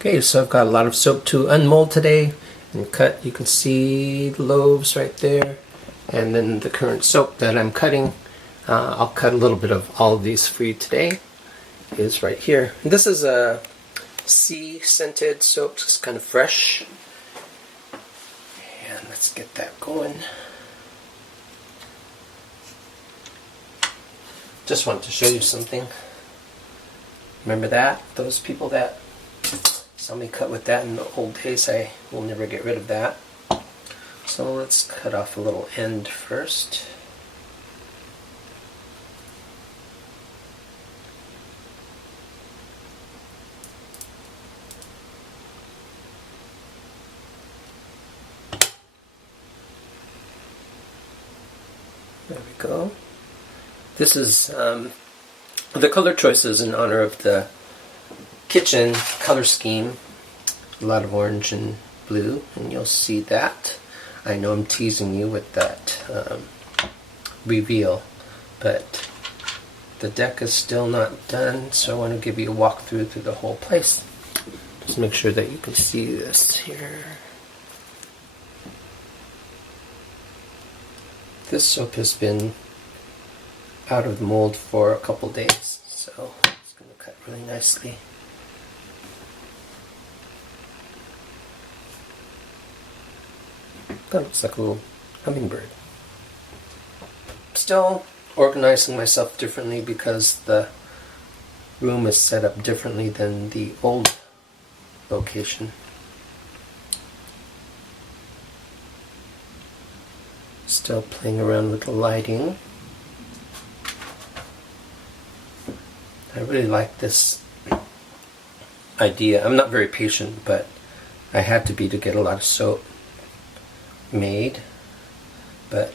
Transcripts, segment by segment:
Okay, so I've got a lot of soap to unmold today and cut. You can see the loaves right there, and then the current soap that I'm cutting. I'll cut a little bit of all of these for you today. Is right here. And this is a sea scented soap, it's kind of fresh. And let's get that going. Just wanted to show you something. Remember that? Those people that saw me cut with that in the old days, I will never get rid of that. So let's cut off a little end first. There we go. This is the color choices in honor of the kitchen color scheme. A lot of orange and blue, and you'll see that. I know I'm teasing you with that reveal, but the deck is still not done, so I want to give you a walkthrough through the whole place. Just make sure that you can see this here. This soap has been out of the mold for a couple days, so it's going to cut really nicely. That looks like a little hummingbird. Still organizing myself differently because the room is set up differently than the old location. Still playing around with the lighting. I really like this idea. I'm not very patient, but I had to be to get a lot of soap made. But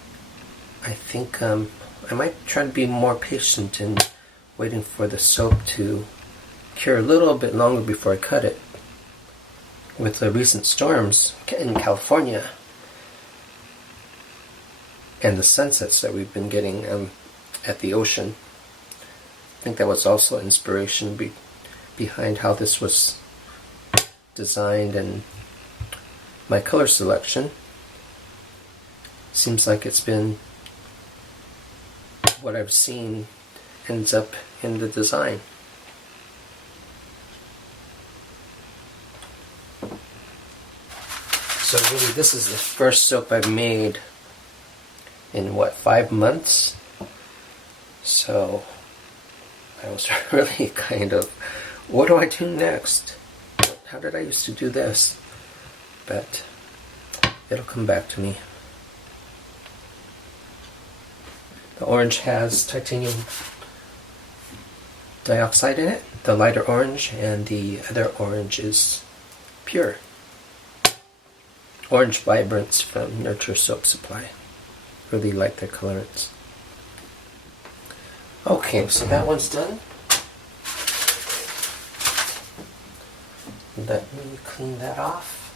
I think I might try to be more patient in waiting for the soap to cure a little bit longer before I cut it. With the recent storms in California and the sunsets that we've been getting at the ocean, I think that was also inspiration behind how this was designed, and my color selection seems like it's been what I've seen ends up in the design. So really this is the first soap I've made in 5 months? So I was really kind of, what do I do next? How did I used to do this? But it'll come back to me. The orange has titanium dioxide in it, the lighter orange, and the other orange is pure. Orange Vibrance from Nurture Soap Supply. Really like their colorants. Okay, so that one's done. Let me clean that off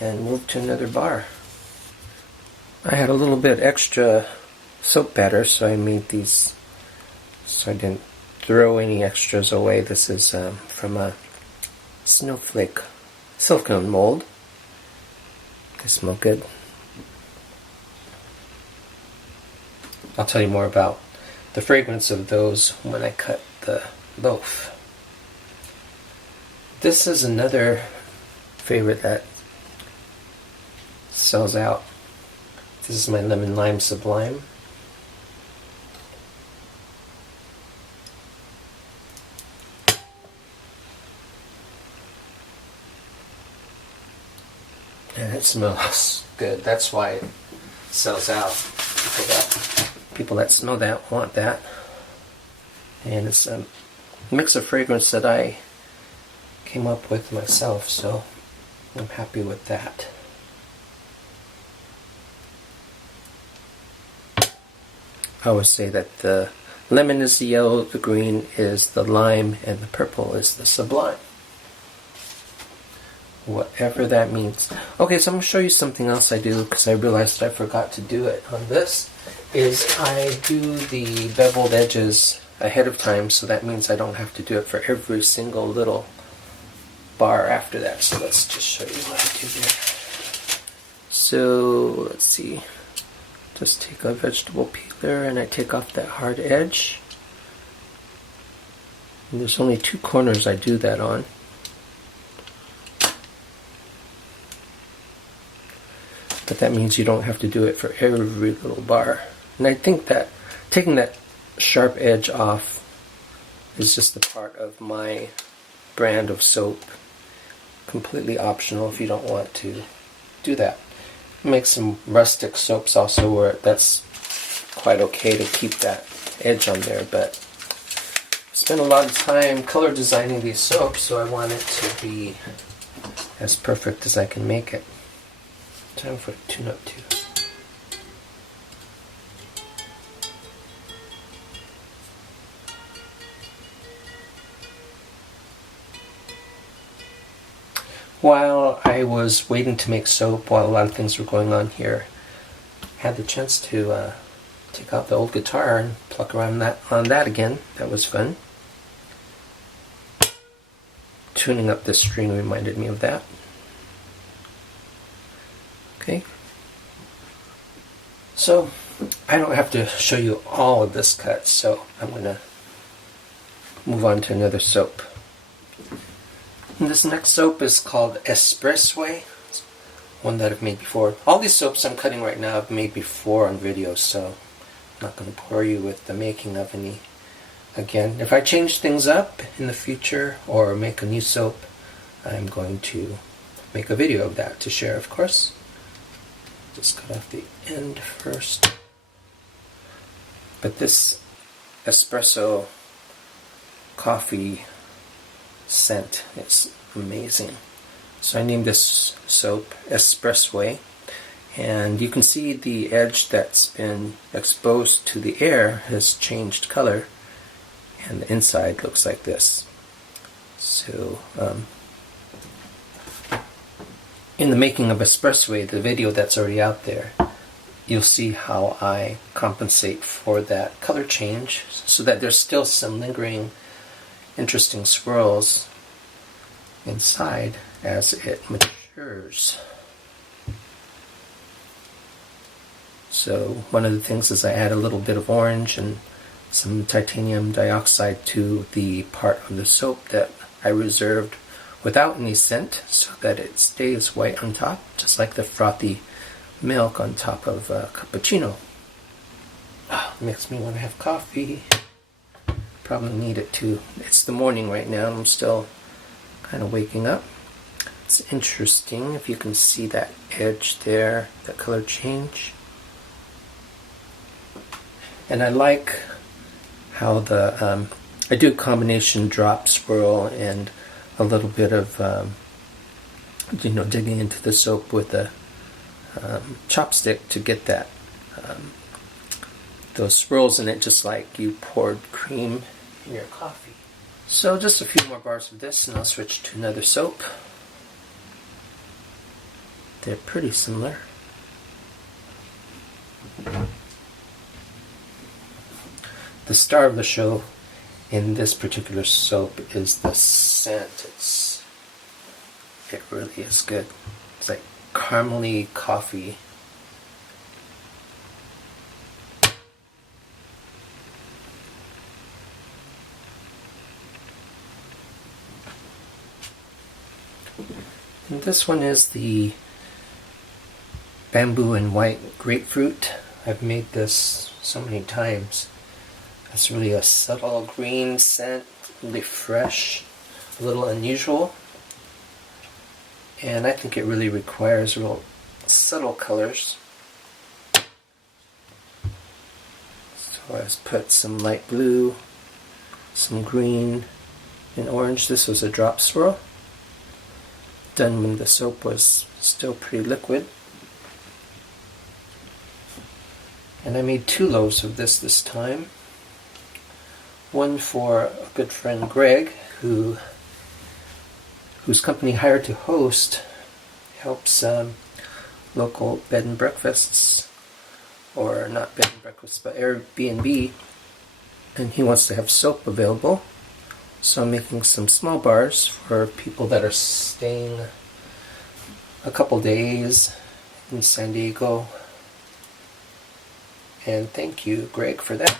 and move to another bar. I had a little bit extra soap batter, so I made these so I didn't throw any extras away. This is from a Snowflake silicone mold. They smell good. I'll tell you more about the fragrance of those when I cut the loaf. This is another favorite that sells out. This is my Lemon Lime Sublime. And it smells good. That's why it sells out. People that smell that want that. And it's a mix of fragrance that I came up with myself, so I'm happy with that. I always say that the lemon is the yellow, the green is the lime, and the purple is the sublime. Whatever that means. Okay, so I'm going to show you something else I do, because I realized I forgot to do it on this, is I do the beveled edges ahead of time, so that means I don't have to do it for every single little bar after that. So let's just show you what I do there. So let's see. Just take a vegetable peeler and I take off that hard edge. And there's only 2 corners I do that on. But that means you don't have to do it for every little bar. And I think that taking that sharp edge off is just a part of my brand of soap. Completely optional if you don't want to do that. Make some rustic soaps also where that's quite okay to keep that edge on there, but I spent a lot of time color designing these soaps, so I want it to be as perfect as I can make it. Time for a tune-up too. While I was waiting to make soap, while a lot of things were going on here, I had the chance to take out the old guitar and pluck around on that again. That was fun. Tuning up this string reminded me of that. Okay. So, I don't have to show you all of this cut, so I'm going to move on to another soap. And this next soap is called Espressway. It's one that I've made before. All these soaps I'm cutting right now I've made before on video, so I'm not going to bore you with the making of any again. If I change things up in the future or make a new soap, I'm going to make a video of that to share, of course. Just cut off the end first. But this espresso coffee scent is amazing. So I named this soap Espressway, and you can see the edge that's been exposed to the air has changed color, and the inside looks like this. So in the making of Espressway, the video that's already out there, you'll see how I compensate for that color change so that there's still some lingering interesting swirls inside as it matures. So one of the things is I add a little bit of orange and some titanium dioxide to the part of the soap that I reserved without any scent so that it stays white on top, just like the frothy milk on top of a cappuccino. Makes me want to have coffee. Probably need it too. It's the morning right now and I'm still kind of waking up. It's interesting if you can see that edge there, that color change. And I like how the I do a combination drop swirl and a little bit of digging into the soap with a chopstick to get that those swirls in it, just like you poured cream in your coffee. So just a few more bars of this and I'll switch to another soap. They're pretty similar. The star of the show in this particular soap is the scent. It really is good. It's like caramely coffee. And this one is the bamboo and white grapefruit. I've made this so many times. It's really a subtle green scent, really fresh, a little unusual. And I think it really requires real subtle colors. So I just put some light blue, some green, and orange. This was a drop swirl, done when the soap was still pretty liquid. And I made 2 loaves of this time. One for a good friend Greg, whose company Hired to Host helps local bed and breakfasts, or not bed and breakfasts, but Airbnb, and he wants to have soap available So I'm making some small bars for people that are staying a couple days in San Diego. And thank you, Greg, for that.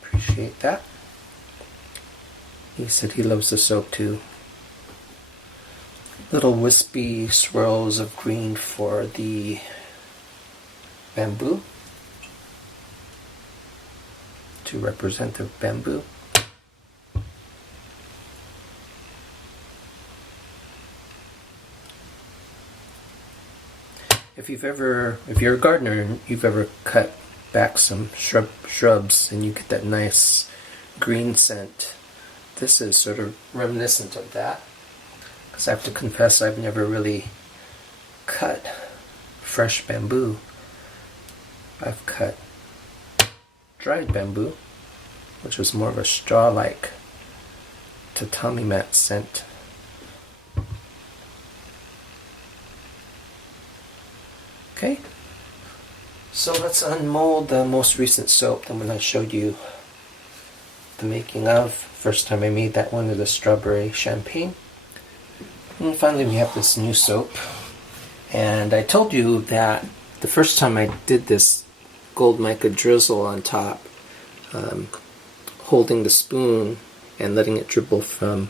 Appreciate that. He said he loves the soap too. Little wispy swirls of green for the bamboo, to represent the bamboo. If you're a gardener and you've ever cut back some shrubs and you get that nice green scent, this is sort of reminiscent of that. Because I have to confess, I've never really cut fresh bamboo. I've cut dried bamboo, which was more of a straw-like tatami mat scent. Okay, so let's unmold the most recent soap, the one I showed you the making of. First time I made that one of the strawberry champagne. And finally we have this new soap. And I told you that the first time I did this gold mica drizzle on top, holding the spoon and letting it dribble from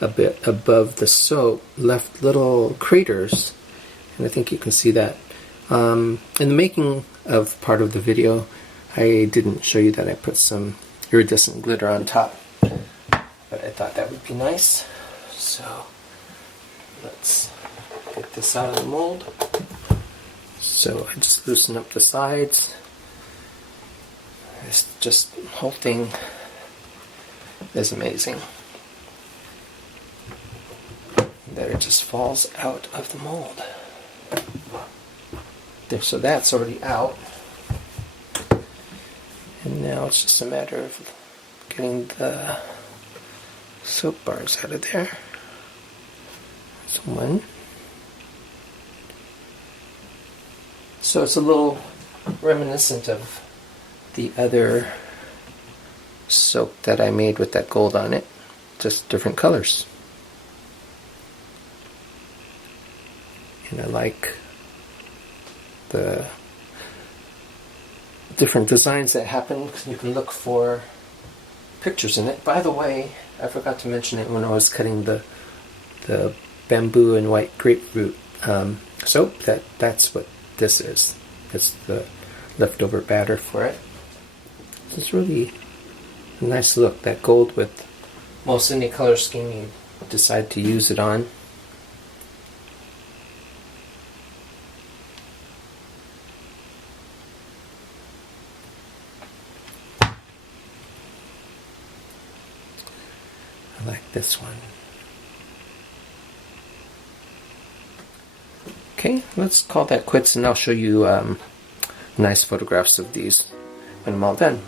a bit above the soap, left little craters. And I think you can see that. In the making of part of the video, I didn't show you that I put some iridescent glitter on top, but I thought that would be nice. So let's get this out of the mold. So I just loosen up the sides. It's just, the whole thing is amazing that it just falls out of the mold. There, so that's already out. And now it's just a matter of getting the soap bars out of there. There's one. So it's a little reminiscent of the other soap that I made with that gold on it, just different colors. And I like the different designs that happen. You can look for pictures in it. By the way, I forgot to mention it when I was cutting the bamboo and white grapefruit soap. That's what this is. It's the leftover batter for it. It's really a nice look. That gold with most any color scheme you decide to use it on. I like this one. Okay, let's call that quits, and I'll show you nice photographs of these when I'm all done.